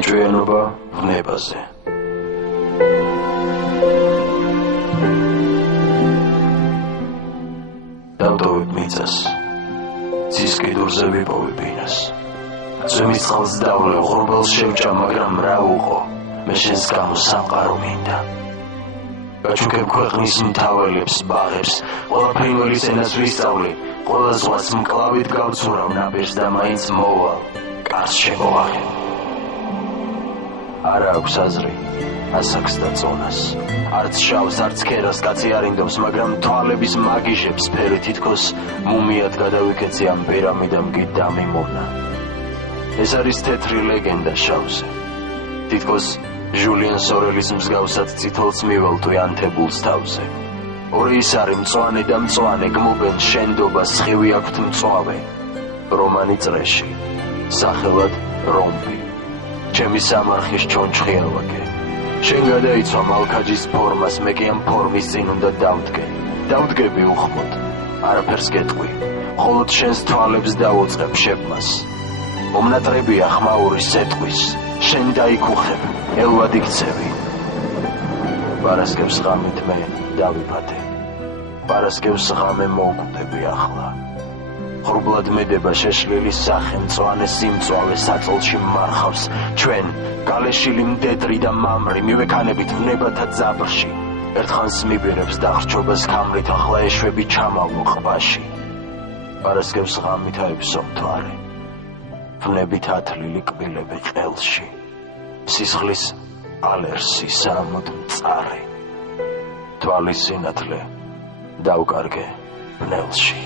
ეჭვიანობა ვნებაზე. დავტოვებ მიწას, ცის კიდურზე ვიპოვე ბინას. ზემის წყალს დავლე, ღრუბელს შევჭა, მაგრამ რა უყო, მე შენს გამო სამყარო მინდა. გაჩუქებ ქვეყნის მთაველებს, ბაღებს, ყველა ფრინველის ენას ვისწავლე, ყველა ზღვას მკლავით გავცურავ ნაპირს და მაინც მოვალ, კარს შემოვაღებ. არა აქვს აზრი, ასაკს და წონას, არც შავს, არც ქერას კაცი არ ინდობს, მაგრამ თვალების მაგიჟებს ფერი თითქოს მუმიად გადავიქეცი ამ პირამიდამ კი დამიმონა. ეს არის თეთრი ლეგენდა შავზე, თითქოს ჟულიან სორელის მსგავსად წითელს მიველტვი ანთებულს თავზე. ორი ის არის მწვანე და მწვანე, გმობენ შენდობა, სხივი აქვთ მწვავე. რომანი წრეში, სახელად რომბი, ჩემი სამარხის ჩონჩხია ვაკე. შენ გადაიცვა მალქაჯის ფორმას, მე კი ამ ფორმის წინ უნდა დავდგები უხმოდ, არაფერს გეტყვი, მხოლოდ შენს თვალებს დავოწყებ შეფმას. მომნატრებია ხმაური სეტყვის, შენ დაიქუხებ, ელვად იქცევი. პარასკევს ღამით მე დავიფათე, პარასკევს ღამე მოვკვდები ახლა. ღრუბლად მედება შეშლილი სახე, მწვანე სიმწვავე საწოლში მარხავს, ჩვენ გალეშილი მდედრი და მამრი მივექანებით ვნებათა ძაბრში. ერთხანს მიბირებს დახრჩობას ქამრით, ახლა ეშვები ჩამალო ყბაში. პარასკევს ღამით აიფსო მთვარე, ვნებით ათლილი კბილები ყელში, სისხლის ალერსი სამოდ მწარე, თვალის სინათლე დავკარგე ბნელში.